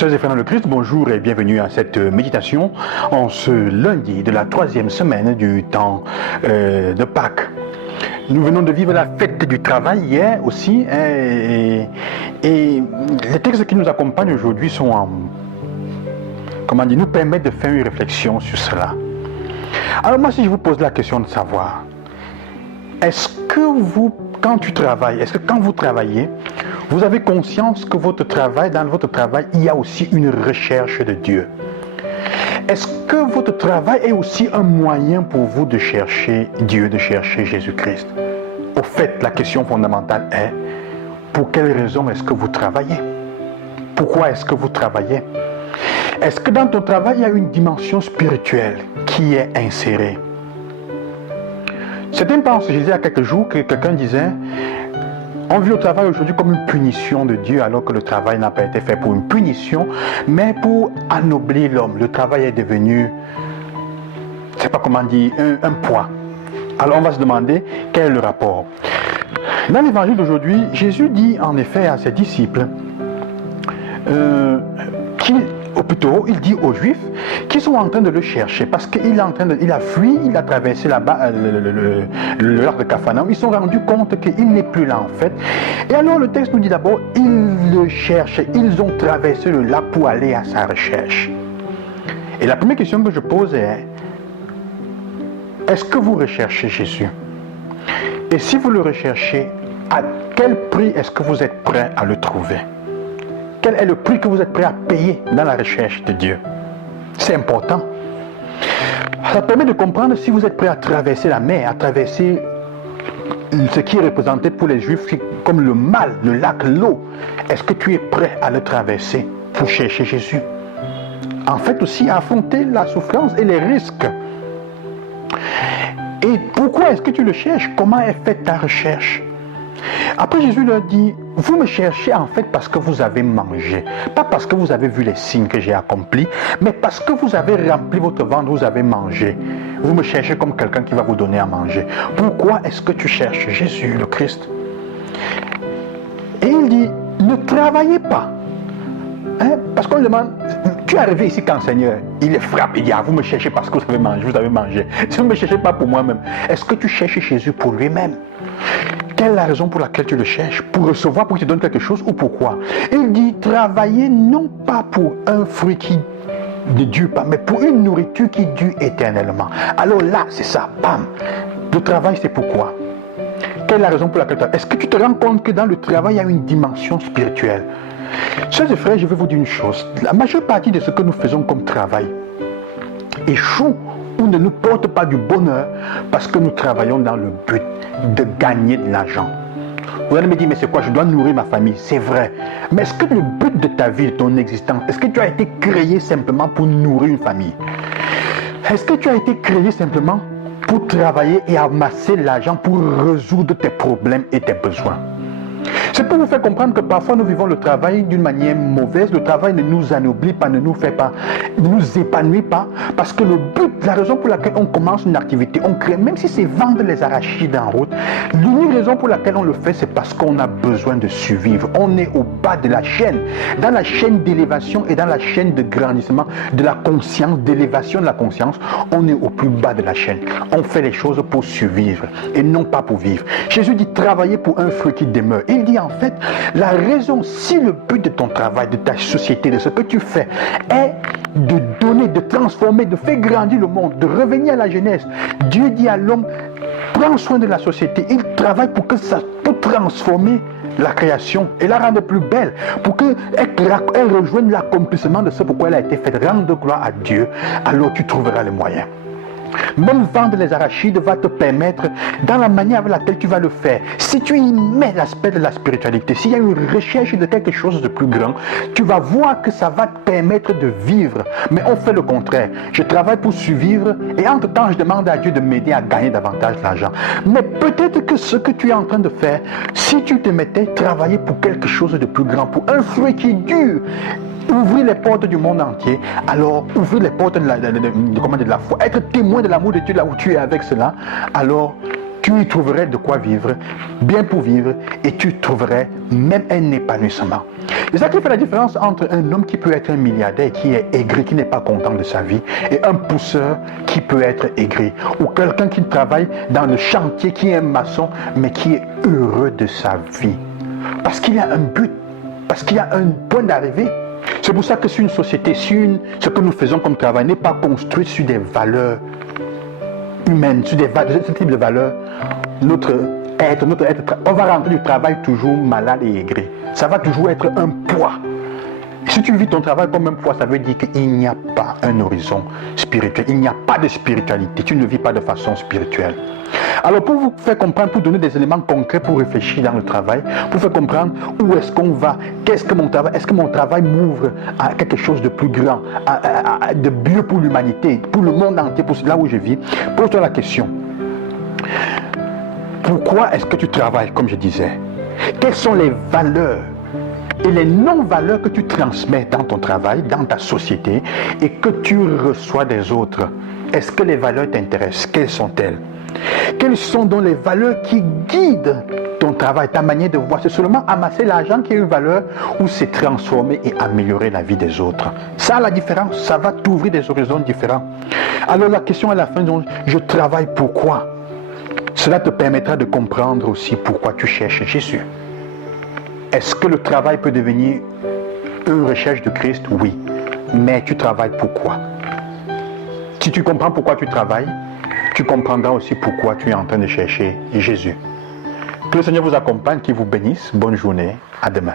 Sœurs et frères dans le Christ, bonjour et bienvenue à cette méditation en ce lundi de la 3e semaine du temps de Pâques. Nous venons de vivre la fête du travail hier aussi et les textes qui nous accompagnent aujourd'hui sont nous permettent de faire une réflexion sur cela. Alors moi, si je vous pose la question de savoir, est-ce que quand vous travaillez, vous avez conscience que dans votre travail, il y a aussi une recherche de Dieu? Est-ce que votre travail est aussi un moyen pour vous de chercher Dieu, de chercher Jésus-Christ? Au fait, la question fondamentale est, pour quelle raison est-ce que vous travaillez? Pourquoi est-ce que vous travaillez? Est-ce que dans ton travail, il y a une dimension spirituelle qui est insérée? Certains pensent, je disais il y a quelques jours, que quelqu'un disait, on vit le travail aujourd'hui comme une punition de Dieu, alors que le travail n'a pas été fait pour une punition, mais pour ennoblir l'homme. Le travail est devenu, je ne sais pas comment dire, un poids. Alors on va se demander quel est le rapport. Dans l'évangile d'aujourd'hui, Jésus dit en effet à ses disciples, il dit aux Juifs qui sont en train de le chercher parce qu'il a fui, il a traversé là-bas le lac de Capharnaüm. Ils se sont rendus compte qu'il n'est plus là en fait. Et alors le texte nous dit d'abord, ils le cherchaient, ils ont traversé le lac pour aller à sa recherche. Et la première question que je pose est, est-ce que vous recherchez Jésus? Et si vous le recherchez, à quel prix est-ce que vous êtes prêt à le trouver? Quel est le prix que vous êtes prêt à payer dans la recherche de Dieu? C'est important. Ça permet de comprendre si vous êtes prêt à traverser la mer, à traverser ce qui est représenté pour les Juifs comme le mal, le lac, l'eau. Est-ce que tu es prêt à le traverser pour chercher Jésus? En fait aussi, à affronter la souffrance et les risques. Et pourquoi est-ce que tu le cherches? Comment est faite ta recherche? Après, Jésus leur dit, vous me cherchez en fait parce que vous avez mangé. Pas parce que vous avez vu les signes que j'ai accomplis, mais parce que vous avez rempli votre ventre, vous avez mangé. Vous me cherchez comme quelqu'un qui va vous donner à manger. Pourquoi est-ce que tu cherches Jésus, le Christ? Et il dit, ne travaillez pas. Parce qu'on demande, tu es arrivé ici quand Seigneur, il est frappé, il dit, vous me cherchez parce que vous avez mangé. Si vous ne me cherchez pas pour moi-même, est-ce que tu cherches Jésus pour lui-même? Quelle est la raison pour laquelle tu le cherches? Pour recevoir, pour qu'il te donne quelque chose ou pourquoi? Il dit, travaillez non pas pour un fruit qui ne dure pas, mais pour une nourriture qui dure éternellement. Alors là, c'est ça, bam. Le travail, c'est pourquoi? Quelle est la raison pour laquelle tu travailles? Est-ce que tu te rends compte que dans le travail, il y a une dimension spirituelle? Chers et frères, je vais vous dire une chose. La majeure partie de ce que nous faisons comme travail échoue ou ne nous porte pas du bonheur parce que nous travaillons dans le but de gagner de l'argent. Vous allez me dire, mais c'est quoi? Je dois nourrir ma famille. C'est vrai. Mais est-ce que le but de ta vie, de ton existence, est-ce que tu as été créé simplement pour nourrir une famille? Est-ce que tu as été créé simplement pour travailler et amasser l'argent pour résoudre tes problèmes et tes besoins? C'est pour vous faire comprendre que parfois nous vivons le travail d'une manière mauvaise. Le travail ne nous anoblit pas, ne nous épanouit pas. Parce que le but, la raison pour laquelle on commence une activité, on crée, même si c'est vendre les arachides en route, l'unique raison pour laquelle on le fait, c'est parce qu'on a besoin de survivre. On est au bas de la chaîne. Dans la chaîne d'élévation et dans la chaîne de grandissement de la conscience, d'élévation de la conscience, on est au plus bas de la chaîne. On fait les choses pour survivre et non pas pour vivre. Jésus dit travailler pour un fruit qui demeure. Il dit en fait, la raison, si le but de ton travail, de ta société, de ce que tu fais, est de donner, de transformer, de faire grandir le monde, de revenir à la jeunesse, Dieu dit à l'homme, prends soin de la société. Il travaille pour transformer la création et la rendre plus belle, pour qu'elle rejoigne l'accomplissement de ce pourquoi elle a été faite. Rendre gloire à Dieu, alors tu trouveras les moyens. Même vendre les arachides va te permettre, dans la manière avec laquelle tu vas le faire, si tu y mets l'aspect de la spiritualité, s'il y a une recherche de quelque chose de plus grand, tu vas voir que ça va te permettre de vivre. Mais on fait le contraire. Je travaille pour survivre et entre-temps, je demande à Dieu de m'aider à gagner davantage d'argent. Mais peut-être que ce que tu es en train de faire, si tu te mettais à travailler pour quelque chose de plus grand, pour un fruit qui dure, ouvrir les portes du monde entier, alors ouvrir les portes de la foi, être témoin de l'amour de Dieu là où tu es avec cela, alors tu y trouverais de quoi vivre, bien pour vivre, et tu trouverais même un épanouissement. C'est ça qui fait la différence entre un homme qui peut être un milliardaire, qui est aigri, qui n'est pas content de sa vie, et un pousseur qui peut être aigri, ou quelqu'un qui travaille dans le chantier, qui est un maçon, mais qui est heureux de sa vie. Parce qu'il y a un but, parce qu'il y a un point d'arrivée. C'est pour ça que si une société, ce que nous faisons comme travail n'est pas construit sur des valeurs humaines, sur ce type de valeurs, notre être, on va rentrer du travail toujours malade et aigri. Ça va toujours être un poids. Si tu vis ton travail comme un poids, ça veut dire qu'il n'y a pas un horizon spirituel, il n'y a pas de spiritualité, tu ne vis pas de façon spirituelle. Alors pour vous faire comprendre, pour donner des éléments concrets pour réfléchir dans le travail, pour faire comprendre où est-ce qu'on va, qu'est-ce que mon travail, est-ce que mon travail m'ouvre à quelque chose de plus grand, de mieux pour l'humanité, pour le monde entier, pour là où je vis, pose-toi la question. Pourquoi est-ce que tu travailles, comme je disais? Quelles sont les valeurs et les non-valeurs que tu transmets dans ton travail, dans ta société, et que tu reçois des autres? Est-ce que les valeurs t'intéressent? Quelles sont-elles? Quelles sont donc les valeurs qui guident ton travail, ta manière de voir? C'est seulement amasser l'argent qui a une valeur, ou c'est transformer et améliorer la vie des autres? Ça, la différence, ça va t'ouvrir des horizons différents. Alors la question à la fin, donc, je travaille pourquoi? Cela te permettra de comprendre aussi pourquoi tu cherches Jésus. Est-ce que le travail peut devenir une recherche de Christ? Oui. Mais tu travailles pourquoi? Si tu comprends pourquoi tu travailles, tu comprendras aussi pourquoi tu es en train de chercher Jésus. Que le Seigneur vous accompagne, qu'il vous bénisse. Bonne journée. À demain.